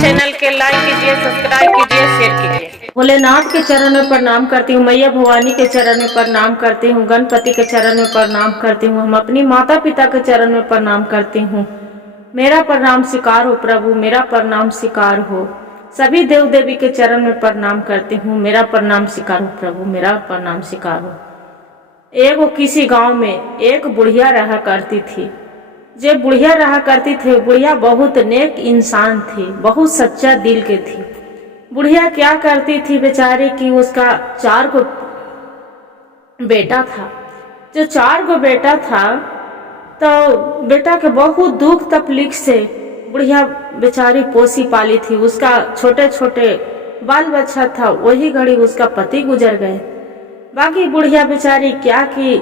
Channel के like कीजिए, subscribe कीजिए, शेयर कीजिए। भोलेनाथ के चरण में प्रणाम करती हूँ, मैया भवानी के चरण में प्रणाम करती हूँ, गणपति के चरण में प्रणाम करती हूँ, हम अपनी माता पिता के चरण में प्रणाम करती हूँ। मेरा प्रणाम स्वीकार हो प्रभु, मेरा प्रणाम स्वीकार हो। सभी देव देवी के चरण में प्रणाम करती हूँ, मेरा प्रणाम स्वीकार हो प्रभु, मेरा प्रणाम स्वीकार हो। एगो किसी गांव में एक बुढ़िया रहा करती थी। जे बुढ़िया रहा करती थी, बुढ़िया बहुत नेक इंसान थी, बहुत सच्चा दिल के थी। बुढ़िया क्या करती थी बेचारी कि उसका 4 गो बेटा था। जो 4 गो बेटा था तो बेटा के बहुत दुख तकलीफ से बुढ़िया बेचारी पोसी पाली थी। उसका छोटे छोटे बाल बच्चा था, वही घड़ी उसका पति गुजर गए। बाकी बुढ़िया बेचारी क्या की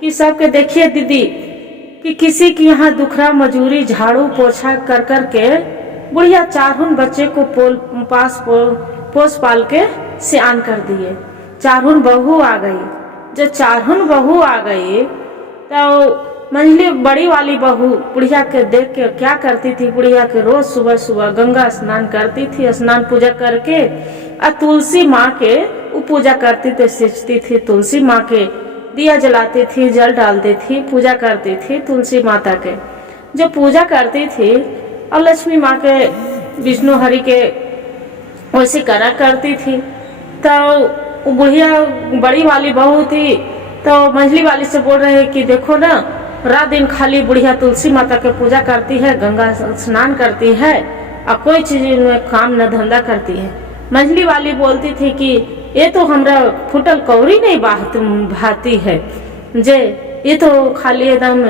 कि सबके देखिए दीदी कि किसी की यहाँ दुखरा मजूरी झाड़ू पोछा कर कर के बुढ़िया 4 बच्चे को पोस पाल के सियान कर दिए। 4 बहू आ गई। जब 4 बहू आ गई तो मंझली बड़ी वाली बहू बुढ़िया के देख के क्या करती थी, बुढ़िया के रोज सुबह सुबह गंगा स्नान करती थी, स्नान पूजा करके और तुलसी माँ के वो पूजा करती थी, सींचती थी, तुलसी माँ के दिया जलाती थी, जल डालती थी, पूजा करती थी तुलसी माता के। जब पूजा करती थी और लक्ष्मी माँ के विष्णु हरि के वैसे करा करती थी। तो बुढ़िया बड़ी वाली बहू थी तो मंझली वाली से बोल रहे कि देखो ना, रात दिन खाली बुढ़िया तुलसी माता के पूजा करती है, गंगा स्नान करती है और कोई चीज में काम न धंधा करती है। मंझली वाली बोलती थी कि ये तो हमरा फुटल कौड़ी नहीं भाती है, जे ये तो खाली एकदम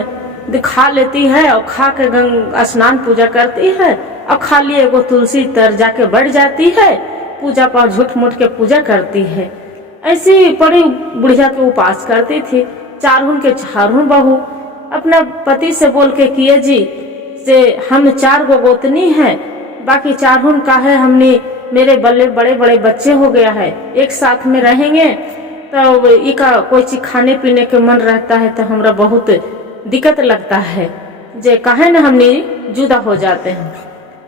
दिखा लेती है और खा के स्नान पूजा करती है और खाली एगो तुलसी तर जाके बैठ जाती है, पूजा पाठ झूठ मूठ के पूजा करती है। ऐसी बड़ी बुढ़िया के उपास करती थी। 4 बहू अपना पति से बोल के किए जी से हम 4 गो गोतनी है, बाकी 4 का है, हमने मेरे बड़े बड़े बच्चे हो गया है, एक साथ में रहेंगे तो इका कोई चीज खाने पीने के मन रहता है तो हमरा बहुत दिक्कत लगता है, जे कहे न हमने जुदा हो जाते हैं।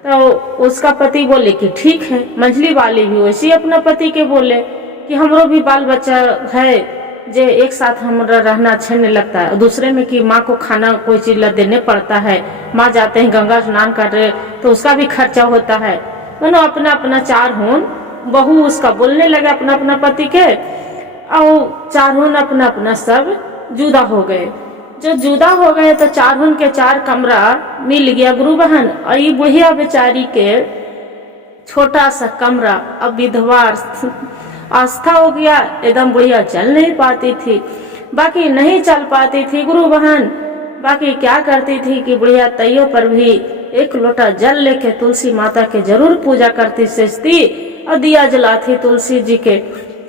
तो उसका पति बोले कि ठीक है। मंझली वाली भी वैसे अपना पति के बोले कि हमरो भी बाल बच्चा है, जे एक साथ हमारा रहना अच्छा नहीं लगता है। दूसरे में कि माँ को खाना कोई चीज ला देने पड़ता है, माँ जाते हैं गंगा स्नान कर रहे तो उसका भी खर्चा होता है। दोनों अपना अपना 4 बहू उसका बोलने लगे अपना अपना पति के, और 4 अपना अपना सब जुदा हो गए। जो जुदा हो गए तो 4 के 4 कमरा मिल गया गुरु बहन, और ये बुढ़िया बेचारी के छोटा सा कमरा अब विधवा आस्था हो गया। एकदम बुढ़िया चल नहीं पाती थी, बाकी नहीं चल पाती थी गुरु बहन। बाकी क्या करती थी कि बुढ़िया तैयो पर भी 1 लोटा जल लेके तुलसी माता के जरूर पूजा करती, सेचती और दिया जलाती तुलसी जी के।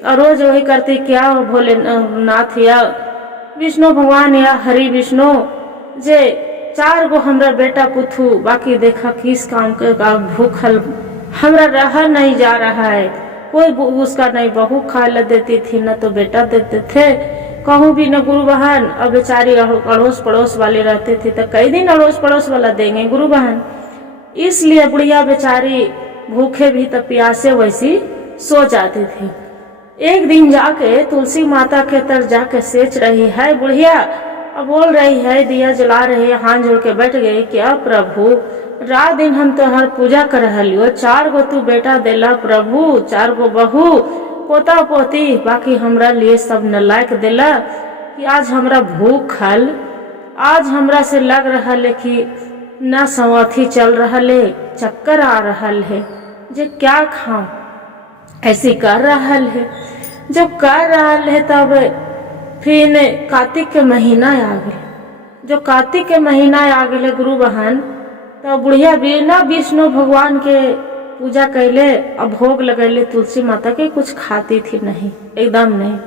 और रोज वही करती, क्या भोलेनाथ या विष्णु भगवान या हरि विष्णु, जे 4 गो हमरा बेटा पुथू, बाकी देखा किस काम का भूखल हमरा रहा नहीं जा रहा है। कोई उसका नहीं बहू खा ले देती थी, न तो बेटा देते थे, कहूँ भी न गुरु बहन। अब बेचारी अड़ोस पड़ोस वाले रहते थे तो कई दिन अड़ोस पड़ोस वाला देंगे गुरु बहन। इसलिए बुढ़िया बेचारी भूखे भी तो प्यासे वैसी सो जाती थी। एक दिन जाके तुलसी माता के तर जाके सेच रही है बुढ़िया, अब बोल रही है, दिया जला रही है, हाथ जोड़ के बैठ गई, क्या प्रभु रात दिन हम तो हर पूजा कर रही, 4 गो तू बेटा देला प्रभु, 4 गो बहू पोता पोती, बाकी हमरा लिए सब नलायक देला कि आज हमरा भूखल, आज हमरा से लग रहा है कि न संवाथी चल रहा है, चक्कर आ रहा है, जे क्या खाऊं ऐसी कर रहा है। जब कर रहा है तब फिर कार्तिक के महीना आ गए। जो कार्तिक के महीना आ गए गुरु बहन, तो बुढ़िया बिना विष्णु भगवान के पूजा कैले और भोग लगैले तुलसी माता के, कुछ खाती थी नहीं, एकदम नहीं।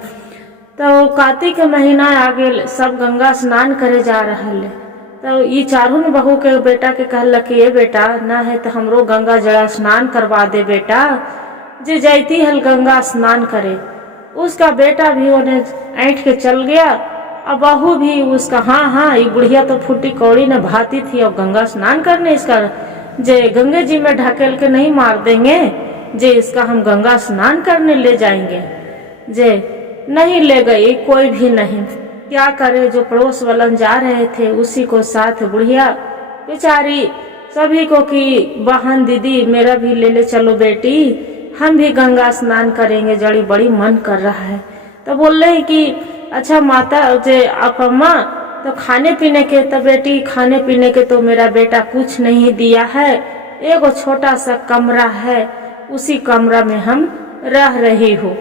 तो कार्तिक के महीना आ गए, सब गंगा स्नान करे जा रहा है। तो ये 4 बहू के बेटा के कहल कि ये बेटा ना है तो हमरो गंगा जल स्नान करवा दे बेटा, जे जाती हल गंगा स्नान करे। उसका बेटा भी उन्हें ऐंठ के चल गया अब बहू भी उसका हाँ ये बुढ़िया तो फूटी कौड़ी न भाती थी, अब गंगा स्नान करने इसका जे गंगे जी में ढकेल के नहीं मार देंगे, जे इसका हम गंगा स्नान करने ले जाएंगे। जे नहीं ले गई, कोई भी नहीं, क्या करे, जो पड़ोस वालन जा रहे थे उसी को साथ बुढ़िया बेचारी सभी को कि बहन दीदी मेरा भी ले चलो बेटी, हम भी गंगा स्नान करेंगे, जड़ी बड़ी मन कर रहा है। तो बोल रहे कि अच्छा माता जे आप अम्मा तो खाने पीने के, तो बेटी खाने पीने के तो मेरा बेटा कुछ नहीं दिया है, एगो छोटा सा कमरा है, उसी कमरा में हम रह रही हूँ।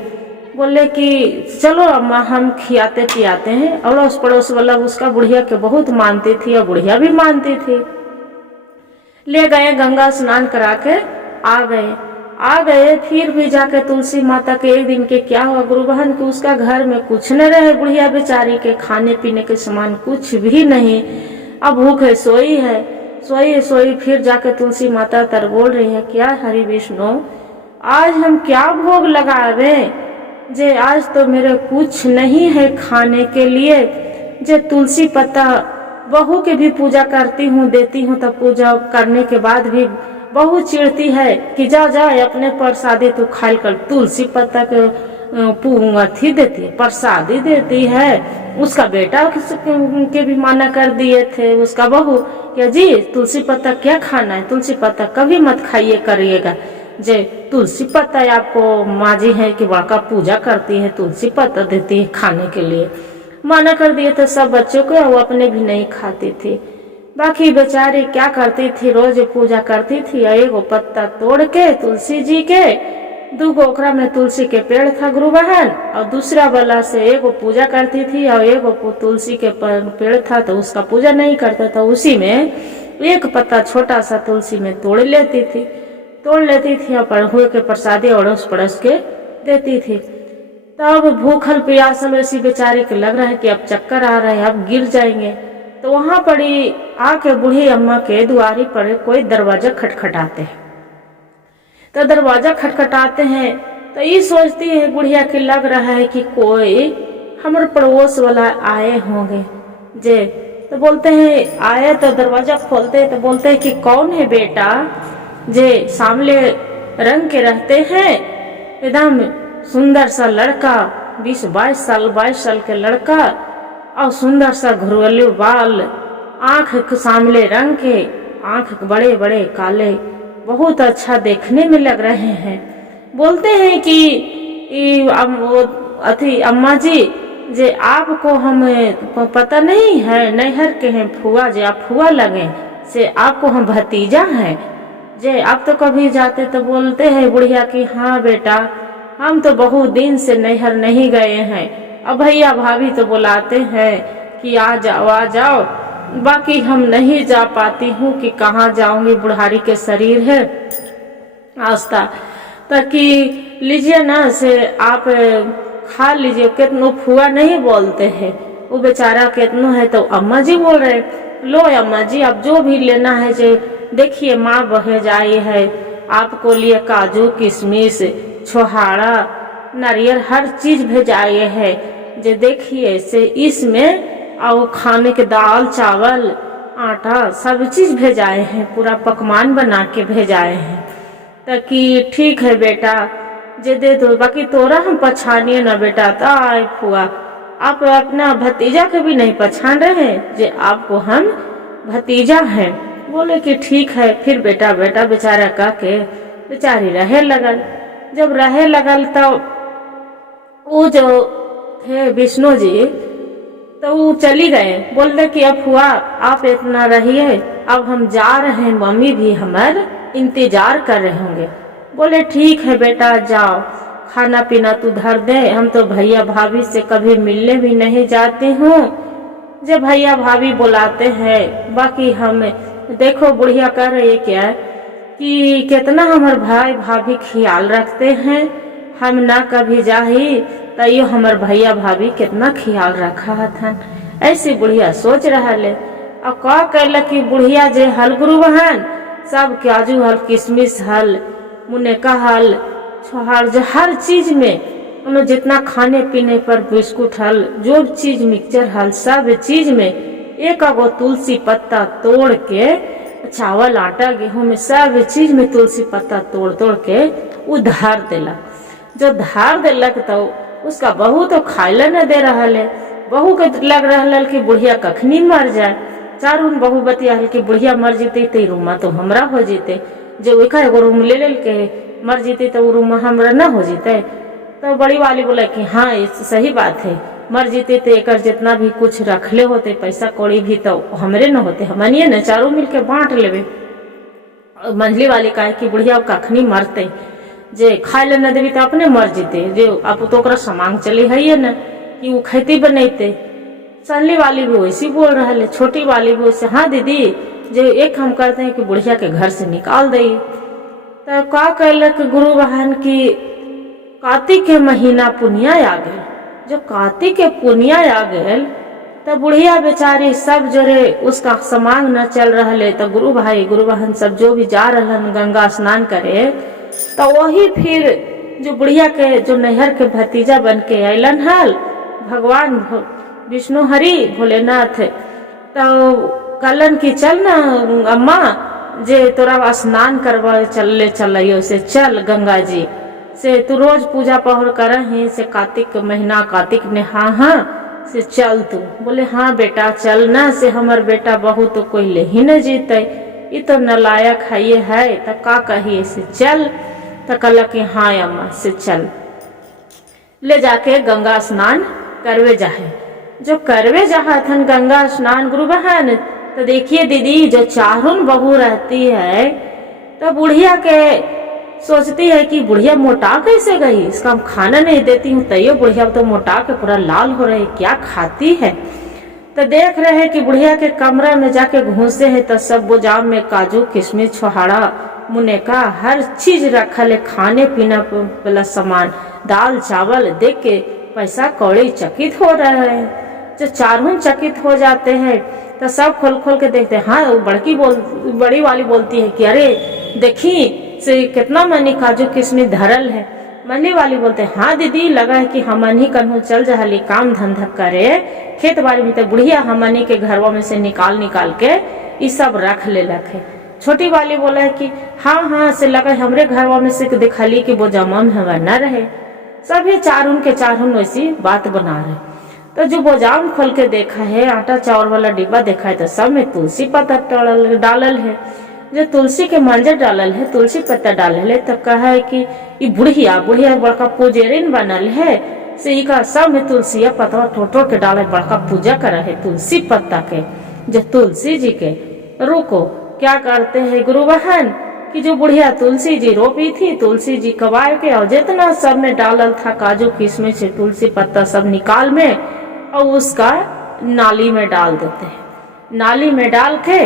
बोले कि चलो अम्मा हम खियाते पियाते हैं। अड़ोस पड़ोस वाला उसका बुढ़िया के बहुत मानती थी और बुढ़िया भी मानती थी। ले गए, गंगा स्नान करा के आ गए। फिर भी जाके तुलसी माता के एक दिन के क्या हुआ गुरु बहन कि उसका घर में कुछ न रहे, बुढ़िया बेचारी के खाने पीने के सामान कुछ भी नहीं। अब भूखे सोई। फिर जाके तुलसी माता तर बोल रही है क्या हरि विष्णु आज हम क्या भोग लगावे, जे आज तो मेरे कुछ नहीं है खाने के लिए। जे तुलसी पत्ता बहू के भी पूजा करती हूँ देती हूँ, तब पूजा करने के बाद भी बहू चिढ़ती है कि जा अपने प्रसादी तो खाइल कर। तुलसी पत्ता के अथी देती है, प्रसादी देती है। उसका बेटा के भी माना कर दिए थे उसका बहू कि जी तुलसी पत्ता क्या खाना है, तुलसी पत्ता कभी मत खाइए करिएगा। जे तुलसी पत्ता आपको माँ जी है कि बड़का पूजा करती है, तुलसी पत्ता देती है खाने के लिए, मना कर दिए थे सब बच्चों को, वो अपने भी नहीं खाती थी। बाकी बेचारी क्या करती थी, रोज पूजा करती थी। एगो पत्ता तोड़ के तुलसी जी के, दूगो ओकरा में तुलसी के पेड़ था गुरु बहन, और दूसरा वाला से एगो पूजा करती थी और एगो तुलसी के पेड़ था तो उसका पूजा नहीं करता था। उसी में एक पत्ता छोटा सा तुलसी में तोड़ लेती थी और हुए के प्रसादी अड़ोस पड़ोस के देती थी। तब भूखल प्यासल वैसी बेचारी के लग रहा है कि अब चक्कर आ रहा है, अब गिर जाएंगे। तो वहां पड़ी आके बूढ़ी अम्मा के द्वारी पर कोई दरवाजा खटखटाते हैं। तो दरवाजा खटखटाते हैं तो ये सोचती है बुढ़िया की लग रहा है कि कोई हमारे पड़ोस वाला आए होंगे। जे तो बोलते हैं आए, तो दरवाजा खोलते हैं तो बोलते हैं कि कौन है बेटा। जे सामने रंग के रहते हैं, एकदम सुंदर सा लड़का, 22 साल के लड़का, और सुंदर सा घुरवले बाल, आंख सामले रंग के, आंख बड़े बड़े काले, बहुत अच्छा देखने में लग रहे हैं। बोलते हैं कि अम्मा जी जे आपको हम पता नहीं है, नैहर के हैं फुआ, जे आप फुआ लगे से आपको हम भतीजा हैं, जे आप तो कभी जाते। तो बोलते हैं बुढ़िया कि हाँ बेटा हम तो बहुत दिन से नैहर नहीं गए हैं, अब भैया भाभी तो बुलाते हैं कि आ जाओ, बाकी हम नहीं जा पाती हूँ कि कहाँ जाऊंगी, बुढ़ारी के शरीर है आस्था। ताकि लीजिए ना से आप खा लीजिए। कितनो फुआ नहीं बोलते हैं, वो बेचारा कितनो है तो अम्मा जी बोल रहे, लो अम्मा जी आप जो भी लेना है, जो देखिए माँ भेज आई है आपको लिए, काजू किशमिश छोहाड़ा नारियल हर चीज भेजाए है। जो देखिए से इसमें और खाने के दाल चावल आटा सब चीज भेजाए हैं, पूरा पकवान बना के भेजाए हैं। ताकि ठीक है बेटा जे दे दो, बाकी तोरा हम पछानिए ना बेटा। ताई फुआ आप अपना भतीजा के भी नहीं पहचान रहे हैं, जे आपको हम भतीजा हैं। बोले कि ठीक है। फिर बेटा बेचारा कह के बेचारी रहे लगल। जब रहे लगल तो वो जो थे विष्णु जी तो वो चली गए। बोलते कि अब हुआ आप इतना रहिए, अब हम जा रहे हैं, मम्मी भी हमारे इंतजार कर रहे होंगे। बोले ठीक है बेटा जाओ, खाना पीना तू धर दे, हम तो भैया भाभी से कभी मिलने भी नहीं जाती हूँ, जब भैया भाभी बुलाते हैं। बाकी हम देखो बुढ़िया कह रही है क्या कि कितना हमारे भाई भाभी ख्याल रखते हैं, हम ना कभी जाही तैयो हमारे भैया भाभी कितना ख्याल रखा था। ऐसी बुढ़िया सोच रहा ले। अब का कहल कि बुढ़िया जे हल गुरु बहन सब काजू हल किशमिश हल मुनेका हल छोहार जो हर चीज में हमें जितना खाने पीने पर बिस्कुट हल, जो चीज मिक्सचर हल, सब चीज में एक अगो तुलसी पत्ता तोड़ के, चावल आटा गेहूं में सब चीज में तुलसी पत्ता तोड़ तोड़ के वो धार देलक। जो धार देलक तो उसका बहू तो खाइले न दे रहा है। बहू के लग रहा है कि बुढ़िया कखनी मर जाए। चारून बहू बतिया कि बुढ़िया मर जीते तो रूमा तो हमरा हो जीते, जो एक एगो रूम ले के मर जीते तो वो रूम हमरा न हो जीते। तो बड़ी वाली बोला कि हाँ ये सही बात है, मर जीते तो एक जितना भी कुछ रखले होते पैसा कौड़ी भी तो हमरे न होते, हमनिए न चारों मिल के बांट लेवे। मंझली वाली कहे कि बुढ़िया कखनी मरते, जे खाए ले न देवी तो अपने मर जीते, जो अब तो ओकरा समांग चले है न कि वो खेती बनते। सनली वाली भी वैसी बोल रहा है, छोटी वाली भी वैसे। हाँ दीदी, जो एक हम करते हैं कि बुढ़िया के घर से निकाल दे। तो का कहलक गुरु बहन की कार्तिक के महीना पुनिया आ गए। जो कार्तिक के पुनिया आ गए तो बुढ़िया बेचारी सब जरे उसका समांग न चल रहा है। तो गुरु भाई गुरु बहन सब जो भी जा रहे गंगा स्नान करे, तो वही फिर जो बुढ़िया के जो नैहर के भतीजा बन के अलन हल भगवान विष्णु हरि भोलेनाथ, तो कलन की चल न अम्मा जे तोरा स्नान करवा चल से चल गंगा जी से, तू रोज पूजा पहर कर से कार्तिक महीना कार्तिक ने हाँ हाँ से चल तू। बोले हाँ बेटा चल ना, से हमर बेटा बहू तो कोई ले ही न जीते, ये तो नलायक है ये है, तो का कहिए से चल। तो कल कि हाँ अम्मा से चल। ले जाके गंगा स्नान करवे जाए। जो करवे जाहन गंगा स्नान गुरु बहन, तो देखिए दीदी जो चारून बहू रहती है तो बुढ़िया के सोचती है कि बुढ़िया मोटा कैसे गई, इसका हम खाना नहीं देती हूँ तैयो बुढ़िया तो मोटा के पूरा लाल हो रही, क्या खाती है। तो देख रहे हैं कि बुढ़िया के कमरा में जाके घुसे है तो सब बोजाम में काजू किशमिश छोहाड़ा मुनेका हर चीज रखल है, खाने पीना वाला सामान दाल चावल देख के पैसा कौड़ी चकित हो रहा है। जो चारों चकित हो जाते हैं तो सब खोल खोल के देखते हैं। हाँ वो बड़ी वाली बोलती है कि अरे देखी से कितना मनी काजू किशमिश धरल है। मनी वाली बोलते हैं हाँ दीदी लगा है कि हमनी कन्हू चल जहली काम धंधा करे खेत बाड़ी में, तो बुढ़िया हमनी के घरवा में से निकाल के ये सब रख ले रखे। छोटी वाली बोला है कि हाँ हाँ से लगा हमरे घरवा में से दिखाली कि वो जमा में हवा न रहे। सभी चारून के चारून वैसी बात बना रहे। तो जो बोजाम खोल के देखा है आटा चावल वाला डिब्बा देखा है तो सब में तुलसी पत्ता डालल है। जो तुलसी के मंजर डालल है तुलसी पत्ता डालल है, तो कहा है कि ये बुढ़िया बड़का पुजेरिन बनल है से इका सब में तुलसिया पत्ता ठोठो के डाले बड़का पूजा करा है तुलसी पत्ता के। जो तुलसी जी के रुको क्या करते हैं गुरु बहन कि जो बुढ़िया तुलसी जी रोपी थी तुलसी जी कबार के और जितना सब में डालल था काजू किशमिश तुलसी पत्ता सब निकाल में और उसका नाली में डाल देते हैं। नाली में डाल के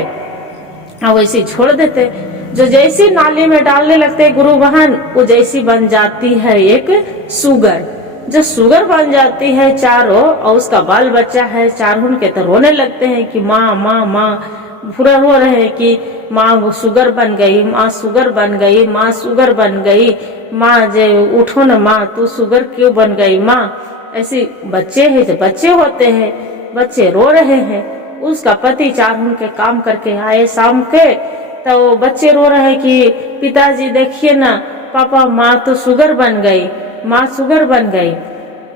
और वैसे छोड़ देते। जो जैसी नाली में डालने लगते गुरु बहन वो जैसी बन जाती है एक सुगर। जो सुगर बन जाती है चारों और उसका बाल बच्चा है चारों के तो रोने लगते हैं कि माँ माँ माँ, पूरा रो रहे हैं कि माँ वो सुगर बन गई, माँ सुगर बन गई, माँ सुगर बन गई, माँ जे उठो न माँ तू सुगर क्यों बन गई माँ। ऐसे बच्चे हैं जो बच्चे होते हैं, बच्चे रो रहे हैं। उसका पति चारों के काम करके आए शाम के तो बच्चे रो रहे हैं कि पिताजी देखिए ना पापा माँ तो सुगर बन गई, माँ सुगर बन गई।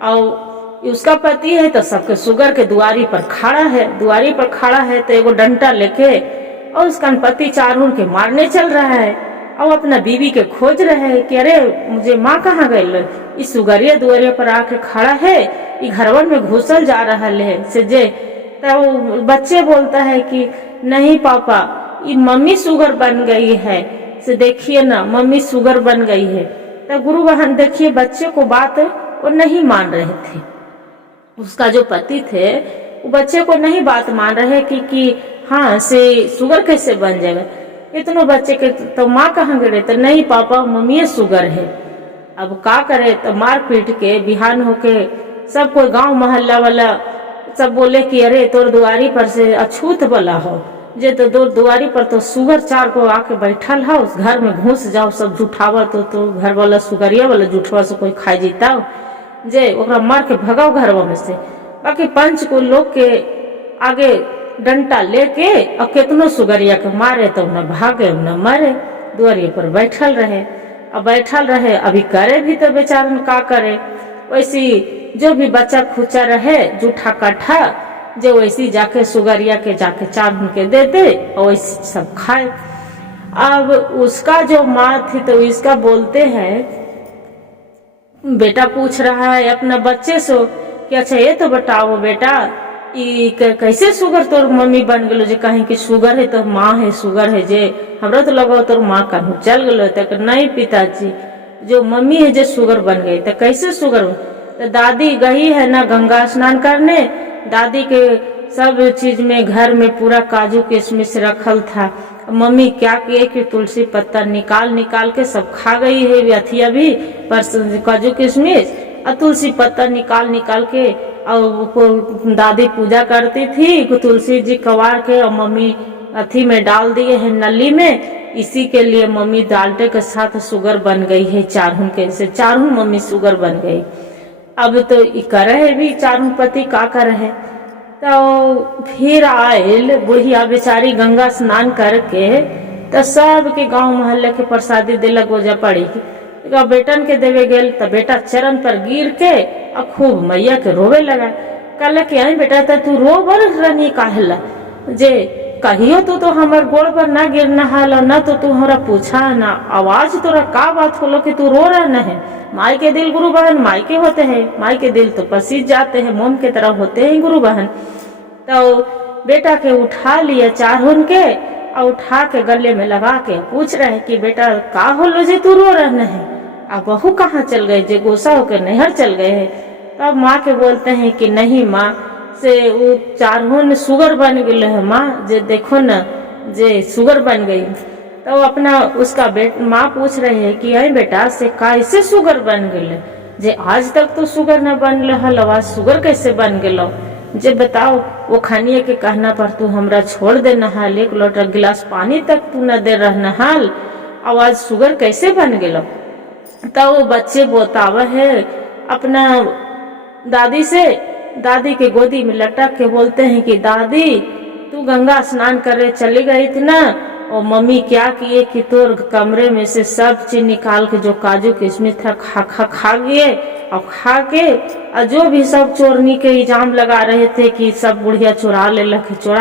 और उसका पति है तो सबके सुगर के दुआरी पर खड़ा है तो एगो डंटा लेके और उसका पति चारों के मारने चल रहा है और अपना बीवी के खोज रहे हैं कि अरे मुझे माँ कहाँ गई। इस सुगरिया दुआरिया पर आके खड़ा है, ये घरवन में घुसल जा रहा है से जे। तो बच्चे बोलता है कि नहीं पापा ये मम्मी सुगर बन गई है, से देखिए ना मम्मी सुगर बन गई है। तो गुरु बहन देखिए बच्चे को बात वो नहीं मान रहे थे। उसका जो पति थे वो बच्चे को नहीं बात मान रहे कि हाँ से सुगर कैसे बन जाएगा। इतनों बच्चे के तो माँ कहाँ गए, तो नहीं पापा मम्मी सुगर है। अब का करे तो मार पीट के बिहान होके सब कोई गांव मोहल्ला वाला सब बोले कि अरे तोर दुआरी पर से अछूत वाला हो जे तो दो दुआरी पर तो सुगर चार को आके बैठल है, उस घर में घुस जाओ सब जुठावा तो घर वाला सुगरिया वाला जुठवा से कोई खा जीता। जे ओकरा मार के भगाओ घरवा में से। बाकी पंच को लोग के आगे डंटा लेके और कितनो सुगरिया के मारे तो न भागे न मरे, दुआरिये पर बैठल रहे। अब बैठल रहे, अभी करे भी तो बेचारन का करे। वैसी जो भी बच्चा खुचा रहे जूठा काठा, जो वैसी जाके सुगरिया के जाके चार के देते और वैसी सब खाए। अब उसका जो माँ थी तो इसका बोलते हैं, बेटा पूछ रहा है अपना बच्चे से कि अच्छा ये तो बताओ बेटा, कैसे शुगर तोर मम्मी बन गलो, जे कहीं की शुगर है तो माँ है, शुगर है जे हमरा तो लगा तोर माँ कहूँ चल गलो। तक नहीं पिताजी, जो मम्मी है जे शुगर बन गई। तो कैसे शुगर? तो दादी गई है ना गंगा स्नान करने, दादी के सब चीज में घर में पूरा काजू किशमिश रखल था। मम्मी क्या किए कि तुलसी पत्ता निकाल निकाल के सब खा गई है, अथिया भी पर काजू किशमिश और तुलसी पत्ता निकाल निकाल के। और दादी पूजा करती थी, तुलसी जी कवार के और मम्मी अथी में डाल दिए है नली में। इसी के लिए मम्मी डाल्टे के साथ शुगर बन गई है चारों के, से चारों मम्मी शुगर बन गई। अब तो करे है भी चारों पति का कर है। तो फिर आयल बुढ़िया बेचारी गंगा स्नान करके तो सब के गांव मोहल्ले के प्रसादी दिलक गोजा पड़ी। बेटन के देवे गेल तो बेटा चरण पर गिर के और खूब मैया के रोवे लगा। कहला कि आई बेटा तो तू रो बरनी काहेला, जे कहियो तो हमार गोड़ पर ना गिरना हाल, न तो तू हमरा पूछा ना आवाज तोरा का बात होलो कि तू रो रहा है। माई के दिल गुरु बहन माई के होते हैं, माई के दिल तो पसीज जाते हैं, मोम के तरह होते हैं गुरु बहन। तो बेटा के उठा लिए चारों के और उठा के गले में लगा के पूछ रहे कि बेटा का होलो जे तू रो रहा है, अब बहू कहाँ चल गए, जे गोसा होकर नहर चल गए है। तब माँ के बोलते हैं कि नहीं माँ, से वो चारों शुगर बन गए है माँ, जे देखो न जे शुगर बन गई। तो अपना उसका माँ पूछ रहे है कि अरे बेटा से कैसे शुगर बन गए, जे आज तक तो शुगर न बन रहा, आज शुगर कैसे बन गलो, जे बताओ। वो खानिए के कहना पर तू हमरा छोड़ दे नहाल, एक लोटा गिलास पानी तक तू न दे रह नहाल, आवाज शुगर कैसे बन गलो। तो वो बच्चे बतावे है अपना दादी से, दादी के गोदी में लटक के बोलते हैं कि दादी तू गंगा स्नान करे चली गई थी ना, और मम्मी क्या किए कि तोर कमरे में से सब चीज निकाल के जो काजू किशमिश था खा गए, और खा के और जो भी सब चोरनी के इल्जाम लगा रहे थे कि सब बुढ़िया चुरा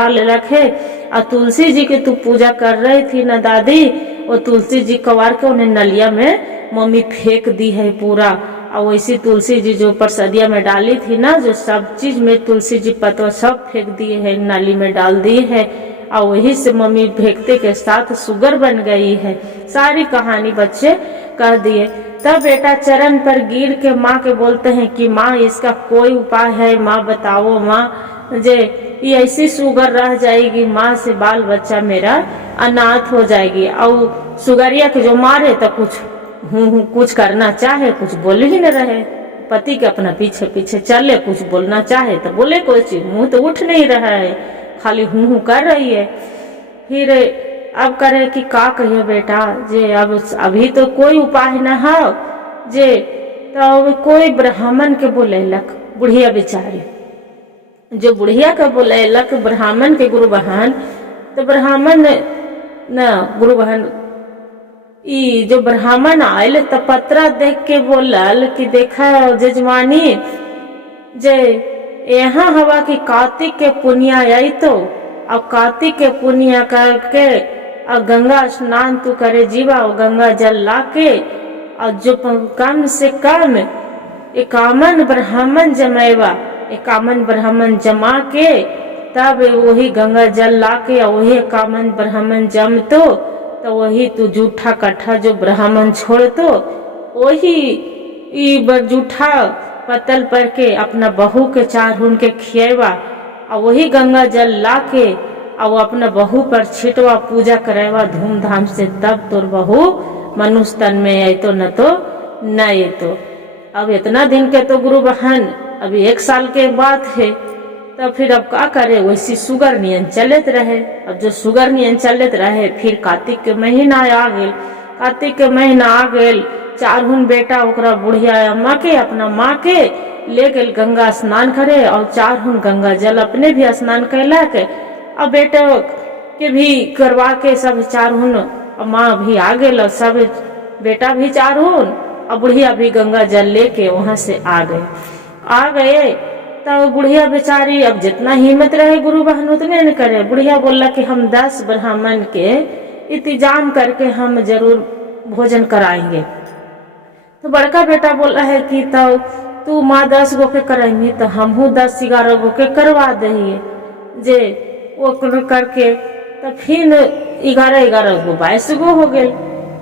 ले रखे। और तुलसी जी की तू पूजा कर रही थी ना दादी, वो तुलसी जी कवार के उन्हें नलिया में मम्मी फेंक दी है पूरा। और वैसी तुलसी जी जो प्रसादिया में डाली थी ना, जो सब चीज में तुलसी जी पत्ता सब फेंक दिए है, नाली में डाल दिए है, और वही से मम्मी फेंकते के साथ शुगर बन गई है। सारी कहानी बच्चे कह दिए। तब बेटा चरण पर गिर के माँ के बोलते हैं कि माँ इसका कोई उपाय है, माँ बताओ माँ, जे ये ऐसी शुगर रह जाएगी माँ से बाल बच्चा मेरा अनाथ हो जाएगी। और शुगरिया के जो मारे तो कुछ करना चाहे कुछ बोल ही न रहे, पति के अपना पीछे पीछे चले, कुछ बोलना चाहे तो बोले कोई चीज, मुंह तो उठ नहीं रहा है, खाली हूँ कर रही है। फिर अब करे कि का कहिए बेटा, जे अब अभी तो कोई उपाय न हो, जे तो कोई ब्राह्मण के बोलेलक, बुढ़िया बेचारी जो बुढ़िया के बोलेलक ब्राह्मण के गुरु बहन। तो ब्राह्मण न गुरु बहन ई जो ब्राह्मण आयल तो पत्रा देख के बोलल कि देखा जजमानी, जे यहाँ हवा की कार्तिक के पुनिया आई तो अब कार्तिक के पुनिया करके और गंगा स्नान तू करे जीवा, और गंगा जल लाके और जो कम से कम 51 ब्राह्मण जमेवा, 51 ब्राह्मण जमा के तब वही गंगा जल लाके और वही 51 ब्राह्मण जम तो वही तू जूठा कट्ठा जो ब्राह्मण छोड़ तो वही जूठा पतल पर के अपना बहू के चारून के खिएवा, और वही गंगा जल लाके और अपना बहू पर छिटवा पूजा करेवा धूमधाम से, तब तोर बहू मनुष्य तन में आई तो न तो न ये तो। अब इतना दिन के तो गुरु बहन अभी 1 साल के बात है, तो फिर अब क्या करे, वैसी शुगर नियन चलत रहे। अब जो शुगर नियन चलत रहे, फिर कार्तिक के महीना आ गए, कार्तिक के महीना आ गए चारहुन बेटा ओकरा बुढ़िया अम्मा के अपना माँ के ले गए गंगा स्नान करे और चारहुन गंगा जल अपने भी स्नान कैलक और बेटा के भी करवा के सब चारहुन माँ भी आ गए, सब बेटा भी चारहुन और बुढ़िया भी गंगा जल लेके वहां से आ गए। तब बुढ़िया बेचारी अब जितना हिम्मत रहे गुरु बहन उतने न करे। बुढ़िया बोला कि हम 10 ब्राह्मण के इंतजाम करके हम जरूर भोजन कराएंगे। तो बड़का बेटा बोला है कि तो तू माँ 10 गो के कराएंगे तो हमहू 10-11 गो के करवा दहिए जे वो करके। तो फिर 11-11 गो 22 गो हो गए।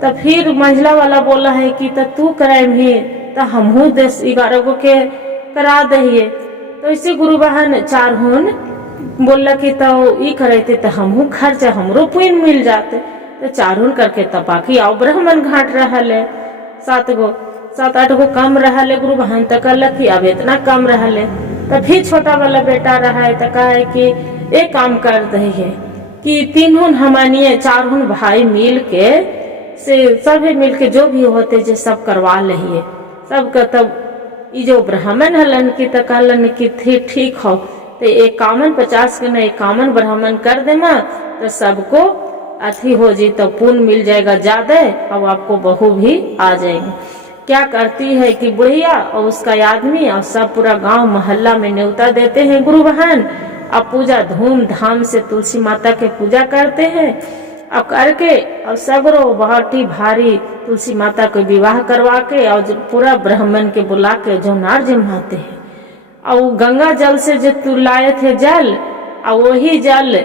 तो फिर मंझला वाला बोला है कि तो तू कराएंगे तो हमहू 10-11 गो के करा दहिए। तो इसे गुरु बहन चारहुन बोला कि तो ई करते तो हमहू खर्चा हमरो पुण्य मिल जाते। तो चारहुन करके तब बाकी आओ ब्राह्मण घाट रहले 7-8 गो कम रहले। गुरु बहन तो कहलक कि अब इतना कम रहले। तो फिर छोटा वाला बेटा रहा है तो कहे कि एक काम कर दही कि तीनों हमानिए चारहुन भाई मिल के से सभी मिल के जो भी होते जे सब करवा लिये सबका। तब ये जो ब्राह्मण हलन की तो कहलन कि ठीक हो तो 51-50 के न 51 ब्राह्मण कर देना तो सबको अथी हो जी तो पुण्य मिल जाएगा ज्यादा और आपको बहू भी आ जाएगी। क्या करती है कि बुढ़िया और उसका आदमी और सब पूरा गांव मोहल्ला में न्योता देते हैं गुरु बहन। अब पूजा धूमधाम से तुलसी माता के पूजा करते हैं। अब करके और सगरो बहुत ही भारी तुलसी माता को विवाह करवा के और पूरा ब्राह्मण के बुला के जो नार जमाते हैं और गंगा जल से जो तू लाए थे जल और वही जल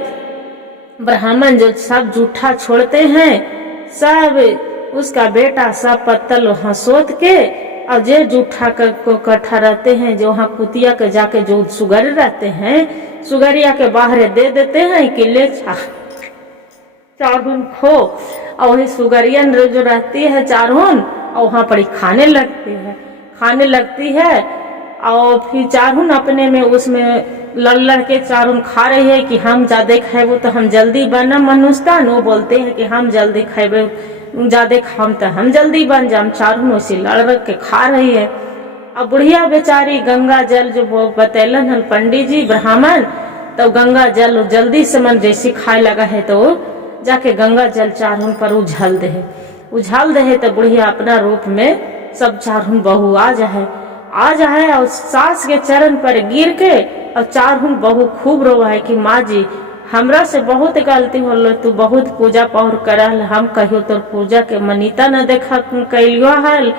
ब्राह्मण जो सब जूठा छोड़ते हैं सब उसका बेटा सब पत्तल वहाँ सोत के और जो जूठा को कट्ठा रहते हैं जो वहाँ कुतिया के जाके जो सुगर रहते हैं सुगरिया के बाहर दे देते हैं कि ले चारहुन खो और वही सुगरियन जो रहती है चारहुन और वहाँ पर खाने लगती है और फिर चारहुन अपने में उसमें लड़ के चारहुन खा रही है कि हम ज्यादा खाएबो तो हम जल्दी बनम मनुष्यन। वो बोलते हैं कि हम जल्दी खाएबे ज्यादा खाम तो हम जल्दी बन जाम। चारहुन उसी लड़ के खा रही है। अब बुढ़िया बेचारी गंगा जल जो बतैलन हन पंडित जी ब्राह्मण तो गंगा जल जल्दी से मन जैसी खाए लगा है तो जाके गंगा जल चारहुन पर उझल दे तो बुढ़िया अपना रूप में सब चारहुन बहू आ जाए और सास के चरण पर गिर के और चारहुन बहू खूब रोवा है कि माँ जी हमरा से बहुत गलती होलो तू बहुत पूजा पौर करल हम कहियो तोर पूजा के मनीता न देखा कैलियो हल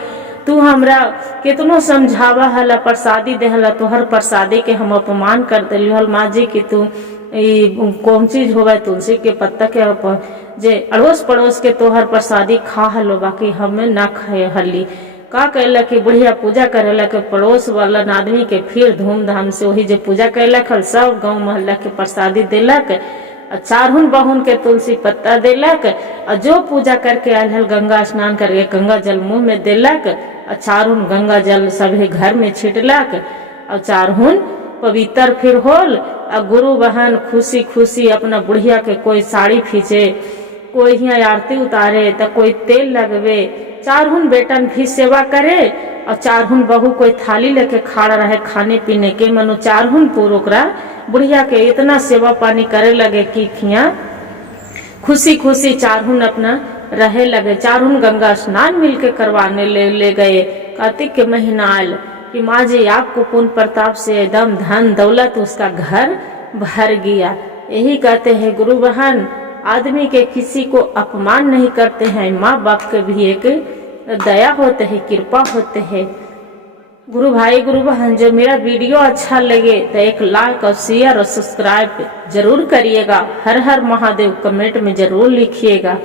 तू हमरा कितनो समझावा हला प्रसादी देहला तोहर प्रसादी के हम अपमान कर दिलियो हल माँ जी कि तू कौन चीज होवे तुलसी के पत्ता के जे अड़ोस पड़ोस के तोहर प्रसादी खा हलो बाकी हमें ना खाए हली। का कहला कि बुढ़िया पूजा करेला के पड़ोस वाला आदमी के फिर धूमधाम से वही जो पूजा कैलक हल सब गांव मोहल्ला के प्रसादी देलक। चारहुन बहुन के तुलसी पत्ता देलक और जो पूजा करके आयल हल गंगा स्नान करके गंगा जल मुंह में देलक और चारहुन गंगा जल सभी घर में छिटलक और चारहुन पवित्र फिर होल। और गुरु बहन खुशी खुशी अपना बुढ़िया के कोई साड़ी खींचे कोई यहाँ आरती उतारे तो कोई तेल लगवे। चारहुन बेटन भी सेवा करे और चारहुन बहू कोई थाली लेके खड़ा रहे खाने पीने के मनो चारहुन पूरा बुढ़िया के इतना सेवा पानी करे लगे कि खिया खुशी खुशी चारहुन अपना रहे लगे। चारहुन गंगा स्नान मिलके करवाने ले गए। कार्तिक के महीना आयल कि माँ जी आपको पुण्य प्रताप से एकदम धन दौलत उसका घर भर गया। यही कहते हैं गुरु बहन आदमी के किसी को अपमान नहीं करते हैं। माँ बाप के भी एक दया होते है कृपा होते है। गुरु भाई गुरु बहन जो मेरा वीडियो अच्छा लगे तो एक लाइक और शेयर और सब्सक्राइब जरूर करिएगा। हर हर महादेव कमेंट में जरूर लिखिएगा।